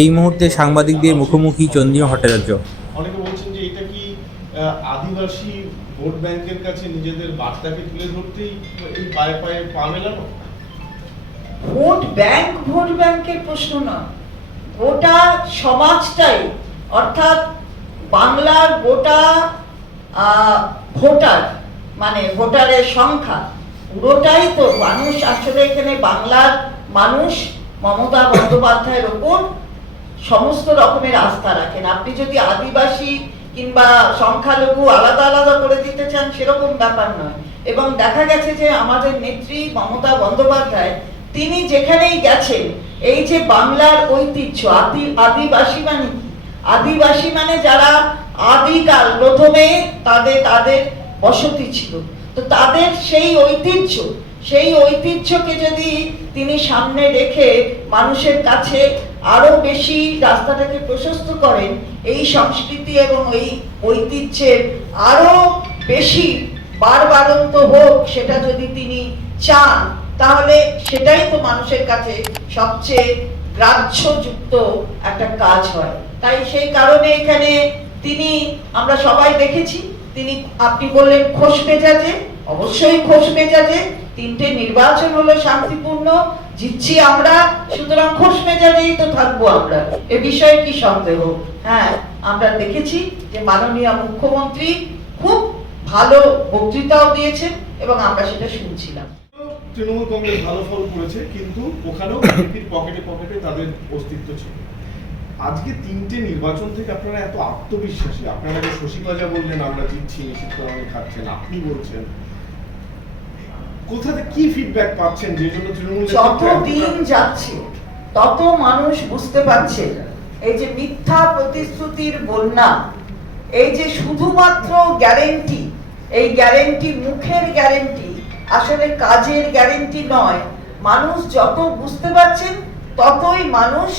এই মুহূর্তে সাংবাদিকদের মুখোমুখি চন্দ্রিমা ভট্টাচার্য। অনেকে বলছেন যে এটা কি আদিবাসী ভোট ব্যাংকের কাছে নিজেদের বার্তাকে তুলে ধরতেই এই পায়ে পায়ে পা মেলানো? ভোট ব্যাংকের প্রশ্ন না, গোটা সমাজটাই, অর্থাৎ বাংলার গোটা ভোটার, মানে ভোটারের সংখ্যা পুরোটাই তো মানুষ। আসলে এখানে বাংলার মানুষ মমতা বন্দ্যোপাধ্যায়ের ওপর সমস্ত রকমের আস্থা রাখেন। আপনি যদি আদিবাসী কিংবা সংখ্যালঘু আলাদা আলাদা করে দিতে চান সেরকম ব্যাপার নয়। এবং দেখা গেছে যে আমাদের নেত্রী মমতা বন্দ্যোপাধ্যায় তিনি যেখানেই গেছেন, এই যে বাংলার ঐতিহ্য, আদিবাসী মানে কি? আদিবাসী মানে যারা আদিকাল প্রথমে তাদের বসতি ছিল, তো তাদের সেই ঐতিহ্যকে যদি তিনি সামনে রেখে মানুষের কাছে আরো বেশি রাস্তাটাকে প্রশস্ত করেন, এই সংস্কৃতি এবং এই ঐতিহ্যের আরো বেশি বাড়ন্ত হোক, সেটা যদি তিনি চান, তাহলে সেটাই তো মানুষের কাছে সবচেয়ে গ্রাহ্যযুক্ত একটা কাজ হয়। তাই সেই কারণে এখানে তিনি, আমরা সবাই দেখেছি, তিনি, আপনি বললেন খোশ মেজাজে, অবশ্যই খোশ মেজাজে। 3টে নির্বাচন হলো শান্তিপূর্ণ, জিতছি আমরা, সুতরাং খোশ মেজাজেই তো থাকবো আমরা, এ বিষয়ে কি সন্দেহ? হ্যাঁ, আমরা দেখেছি যে মাননীয় মুখ্যমন্ত্রী খুব ভালো বক্তৃতাও দিয়েছেন এবং আমরা সেটা শুনছিলাম। তৃণমূল কংগ্রেস ভালো ফল করেছে, কিন্তু ওখানেও বিজেপির পকেটে তাদের অস্তিত্ব ছিল। আজকে 3টে নির্বাচন থেকে আপনারা এত আত্মবিশ্বাসী, আপনারা যে শশীবাজা বললেন আমরা জিতছি, নিশ্চিত করে খাচ্ছেন, আপনি বলছেন, কোথা থেকে কি ফিডব্যাক পাচ্ছেন যে জন্য তৃণমূল? যত দিন যাচ্ছে তত মানুষ বুঝতে পারছে এই যে মিথ্যা প্রতিশ্রুতির বন্যা, এই যে শুধুমাত্র গ্যারেন্টি, এই গ্যারেন্টি মুখের গ্যারেন্টি, আসলে কাজের গ্যারেন্টি নয়। মানুষ যত বুঝতে পারছেন ততই মানুষ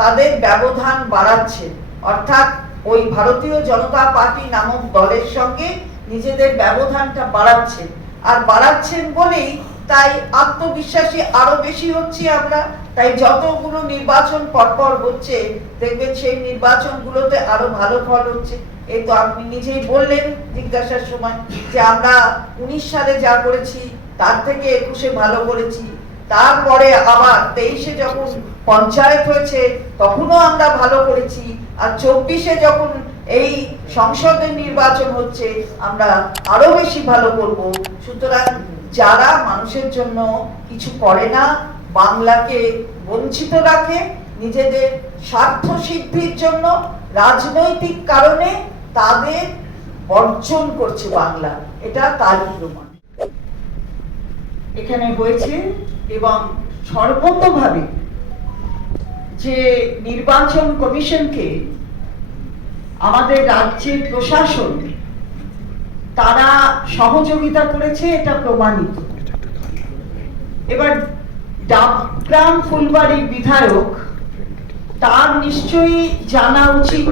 তাদের ব্যবধান বাড়াচ্ছে, অর্থাৎ ওই ভারতীয় জনতা পার্টি নামক দলের সঙ্গে নিজেদের ব্যবধানটা বাড়াচ্ছেন। আর বাড়াচ্ছেন বলেই তাই আত্মবিশ্বাসী আরো বেশি হচ্ছে আমরা। তাই যতগুলো নির্বাচন পরপর হচ্ছে দেখবেন সেই নির্বাচনগুলোতে আরো ভালো ফল হচ্ছে। এই তো আপনি নিজেই বললেন জিজ্ঞাসার সময় যে আমরা 19 সালে যা করেছি তার থেকে 21-এ ভালো করেছি, তারপরে আবার 23-এ যখন পঞ্চায়েত হয়েছে তখনও আমরা ভালো করেছি, আর 24-এ যখন এই সংসদের নির্বাচন হচ্ছে আমরা আরো বেশি ভালো করব। সুতরাং যারা মানুষের জন্য কিছু করে না, বাংলাকে বঞ্চিত রাখে, নিজেদের স্বার্থ সিদ্ধির জন্য রাজনৈতিক কারণে তাদের বর্জন করছে বাংলা, এটা তারই প্রমাণ এখানে হয়েছে। এবং সর্বতভাবে যে নির্বাচন কমিশনকে আমাদের রাজ্যের প্রশাসন তারা সহযোগিতা করেছে, এটা প্রমাণিত। এবার ডাবগ্রাম ফুলবাড়ির বিধায়ক, তার নিশ্চয়ই জানা উচিত,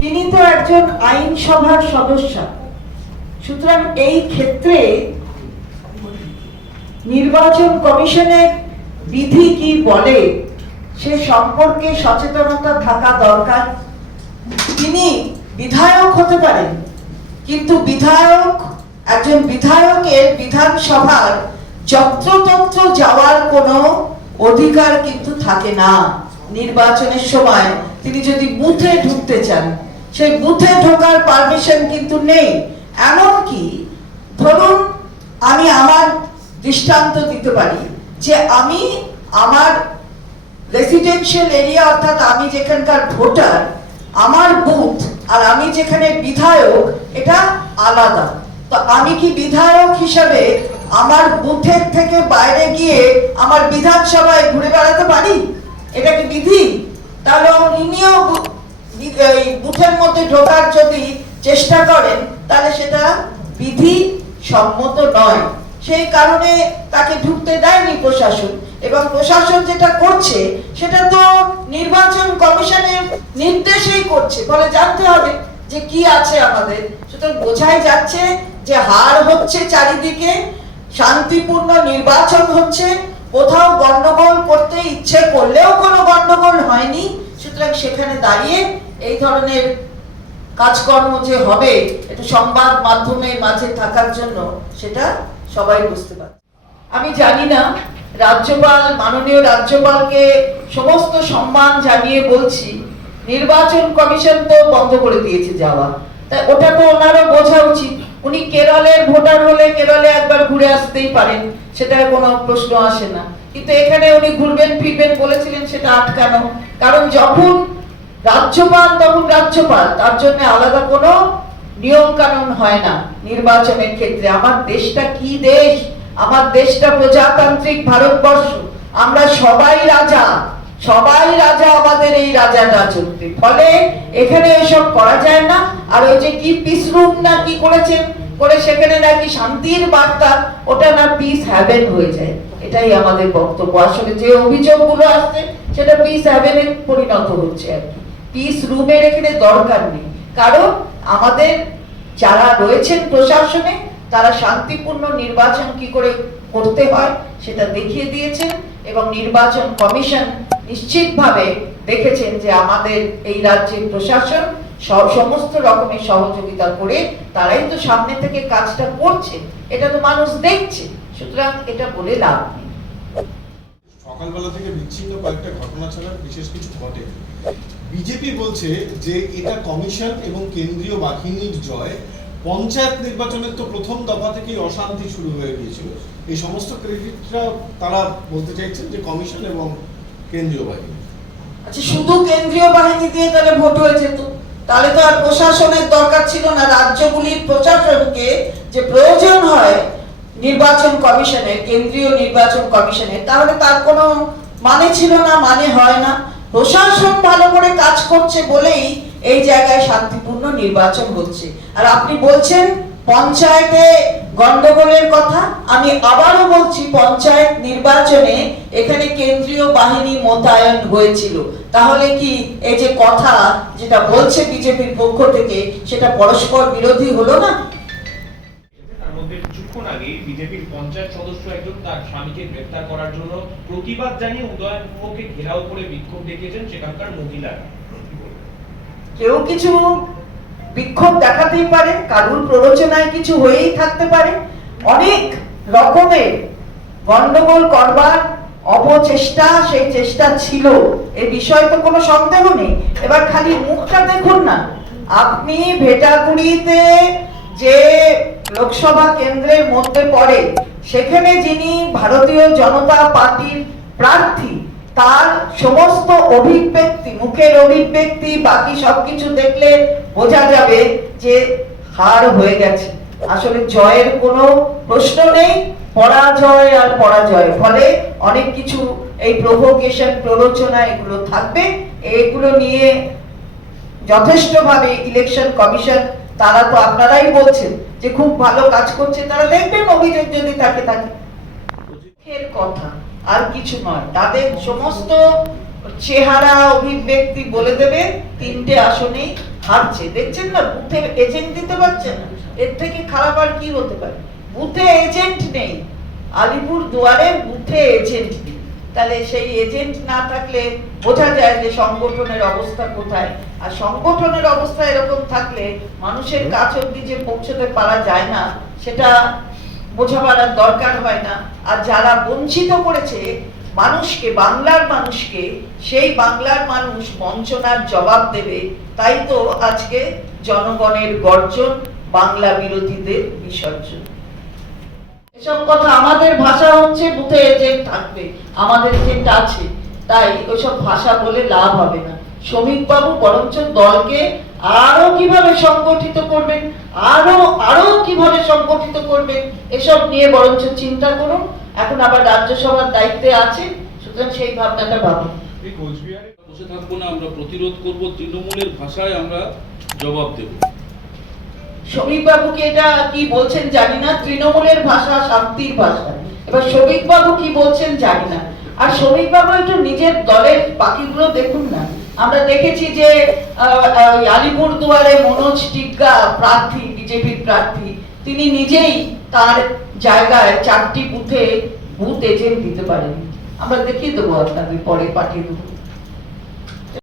তিনি তো একজন আইনসভার সদস্য। সুতরাং এই ক্ষেত্রে নির্বাচন কমিশনের বিধি কি বলে সে সম্পর্কে সচেতনতা থাকা দরকার। তিনি বিধায়ক হতে পারেন, কিন্তু একজন বিধায়কের বিধানসভার যত্রতত্র যাওয়ার কোনো অধিকার কিন্তু থাকে না। নির্বাচনের সময় তিনি যদি বুথে ঢুকতে চান, সেই বুথে ঢোকার পারমিশন কিন্তু নেই। এমনকি ধরুন আমি আমার দৃষ্টান্ত দিতে পারি যে আমি আমার রেসিডেন্সিয়াল এরিয়া, অর্থাৎ আমি যেখানকার ভোটার, আমার বুথ আর আমি যেখানে বিধায়ক, এটা আলাদা। তো আমি কি বিধায়ক হিসাবে আমার বুথের থেকে বাইরে গিয়ে আমার বিধানসভায় ঘুরে বেড়াতে পারি? এটা কি বিধি? তাহলে ইনিও বুথের মধ্যে ঢোকার যদি চেষ্টা করেন তাহলে সেটা বিধি সম্মত নয়। সেই কারণে তাকে ঢুকতে দেয়নি প্রশাসন, এবং প্রশাসন যেটা করছে সেটা তো নির্বাচন কমিশনের নির্দেশেই করছে। ফলে জানতে হবে যে কি আছে আমাদের। সুতরাং বোঝাই যাচ্ছে যে হার হচ্ছে চারিদিকে, শান্তিপূর্ণ নির্বাচন হচ্ছে, কোথাও গন্ডগোল করতে ইচ্ছে করলেও কোনো গন্ডগোল হয়নি। সুতরাং সেখানে দাঁড়িয়ে এই ধরনের কাজকর্ম যে হবে একটু সংবাদ মাধ্যমের মাঝে থাকার জন্য, সেটা সবাই বুঝতে পারে। আমি জানি না, রাজ্যপাল, মাননীয় রাজ্যপালকে সমস্ত সম্মান জানিয়ে বলছি, নির্বাচন কমিশন তো বন্ধ করে দিয়েছে যাওয়া, তাই ওটা তো ওনারও বোঝা উচিত। উনি কেরলের ভোটার হলে কেরলে একবার ঘুরে আসতেই পারেন, সেটা কোনো প্রশ্ন আসে না, কিন্তু এখানে উনি ঘুরবেন ফিরবেন বলেছিলেন, সেটা আটকানো। কারণ যখন রাজ্যপাল তখন রাজ্যপাল, তার জন্য আলাদা কোনো নিয়ম কানুন হয় না নির্বাচনের ক্ষেত্রে। আমার দেশটা কি দেশ, আমার দেশটা প্রজাতান্ত্রিক ভারতবর্ষ, আমরা সবাই রাজা, সবাই রাজা আমাদের এই রাজার রাজত্বে। ফলে এখানে এসব করা যায় না। আর ওই যে কি পিস রুম না কি করেছেন, করে সেখানে নাকি শান্তির বার্তা, ওটা না পিস হ্যাভেন হয়ে যায়। এটাই আমাদের বক্তব্য। আসলে যে অভিযোগগুলো আসছে সেটা পিস হ্যাভেনে পরিণত হচ্ছে আর কি। পিস রুমের এখানে দরকার নেই, কারণ আমাদের যারা রয়েছেন প্রশাসনে তারা শান্তিপূর্ণ নির্বাচন কি করে করতে হয় সেটা দেখিয়ে দিয়েছেন, এবং নির্বাচন কমিশন নিশ্চিতভাবে দেখেছেন যে আমাদের এই রাজ্যের প্রশাসন সমস্ত রকমের সহযোগিতা করে তারাই তো সামনে থেকে কাজটা করছে, এটা তো মানুষ দেখছে। সুতরাং এটা বলে লাভ নেই। সকালবেলা থেকে বিচ্ছিন্ন কয়েকটা ঘটনা ছাড়া বিশেষ কিছু ঘটে। বিজেপি বলছে যে এটা কমিশন এবং কেন্দ্রীয় বাহিনীর জয়, পঞ্চায়েত নির্বাচনের তো প্রথম দফা থেকেই অশান্তি শুরু হয়ে গিয়েছিল। এই সমস্ত ক্রেডিটটা তারা বলতে চাইছেন যে কমিশন এবং কেন্দ্রীয় বাহিনী। আচ্ছা, শুধু কেন্দ্রীয় বাহিনী দিয়ে তাহলে ভোট হয়েছে, তো তাহলে তো আর প্রশাসনের দরকার ছিল না। রাজ্যগুলির প্রশাসনকে যে প্রয়োজন হয় নির্বাচন কমিশনের, কেন্দ্রীয় নির্বাচন কমিশনের, তাহলে তার কোনো মানে ছিল না, মানে হয় না। প্রশাসন ভালো করে কাজ করছে বলেই এই জায়গায় শান্তিপূর্ণ নির্বাচন হচ্ছে। আর আপনি বলছেন পঞ্চায়েতে গন্ডগোলের কথা, আমি আবারও বলছি পঞ্চায়েত নির্বাচনে এখানে কেন্দ্রীয় বাহিনী মোতায়েন হয়েছিল। তাহলে কি এই যে কথা যেটা বলছে বিজেপির পক্ষ থেকে সেটা পরস্পর বিরোধী হলো না? তার মধ্যে কিছুক্ষণ আগেই বিজেপির পঞ্চায়েত সদস্য একজন তার স্বামীকে গ্রেফতার করার জন্য প্রতিবাদ জানিয়ে উদয়নপুরকে ঘেরাও করে বিক্ষোভ দেখিয়েছেন সেখানকার মহিলারা। কেউ কিছু বিক্ষোভ দেখাতেই পারে, কারুর প্ররোচনায় কিছু হয়েই থাকতে পারে। অনেক রকমের গন্ডগোল করবার অপচেষ্টা, সেই চেষ্টা ছিল, এই বিষয়ে তো কোনো সন্দেহ নেই। এবার খালি মুখটা দেখুন না, আপনি ভেটাগুড়িতে যে লোকসভা কেন্দ্রের মধ্যে পড়ে সেখানে যিনি ভারতীয় জনতা পার্টির প্রার্থী, তার সমস্ত অভিব্যক্তি, মুখের অভিব্যক্তি, বাকি সবকিছু দেখলে বোঝা যাবে যে হার হয়ে গেছে। আসলে জয়ের কোনো প্রশ্ন নেই, পরাজয় আর পরাজয়। ফলে অনেক কিছু এই প্রভোকেশন, প্ররোচনা এগুলো থাকবে। এগুলো নিয়ে যথেষ্টভাবে ইলেকশন কমিশন, তারা তো আপনারাই বলছেন যে খুব ভালো কাজ করছে, তারা দেখবেন অভিযোগ যদি থাকে এর কথা আর কিছু নয়। তাদের সমস্ত চেহারা অভিব্যক্তি বলে দেবে তিনটে আসনেই হারছে। দেখছেন না, বুথে এজেন্ট দিতে পারছে না, এর থেকে খারাপ আর কি হতে পারে? বুথে এজেন্ট নেই, আলিপুর দুয়ারে বুথে এজেন্ট নেই। তাহলে সেই এজেন্ট না থাকলে বোঝা যায় যে সংগঠনের অবস্থা কোথায়। আর সংগঠনের অবস্থা এরকম থাকলে মানুষের কাছ অব্দি যে পৌঁছতে পারা যায় না, সেটা বোঝাবার দরকার হয় না। আর যারা বঞ্চিত করেছে মানুষকে, বাংলার মানুষকে, সেই বাংলার মানুষ বঞ্চনার জবাব দেবে। তাই তো আজকে জনগণের গর্জন, বাংলা বিরোধীদের বিসর্জন। এসব কথা আমাদের ভাষা হচ্ছে বুথে এজেন্ট থাকবে, আমাদের এজেন্ট আছে, তাই ওইসব ভাষা বলে লাভ হবে না। শ্রমিক বাবু বরঞ্চ দলকে আরো কিভাবে সংগঠিত করবেন, আরো কিভাবে সংগঠিত করবেন, এসব নিয়ে বরঞ্চ চিন্তা করুন। এখন আবার রাজ্যসভার দায়িত্বে আছে, সুতরাং সেই ভাবনাটা ভাবুন। কোচবিহারে বসে থাকবো না, আমরা প্রতিরোধ করব, তৃণমূলের ভাষায় আমরা জবাব দেব। শ্রমিক বাবুকে এটা কি বলছেন জানি না, তৃণমূলের ভাষা শান্তির ভাষা। এবার শ্রমিক বাবু কি বলছেন জানি না। আর শ্রমিক বাবু একটু নিজের দলের বাকিগুলো দেখুন না। আমরা দেখেছি যে আলিপুর দুয়ারে মনোজ টিগ্গা প্রার্থী, বিজেপির প্রার্থী, তিনি নিজেই তার জায়গায় 4টি বুথে বুথ এজেন্ট দিতে পারেন। আমরা দেখিয়ে দেবো, আপনাদের পরে পাঠিয়ে দেবো।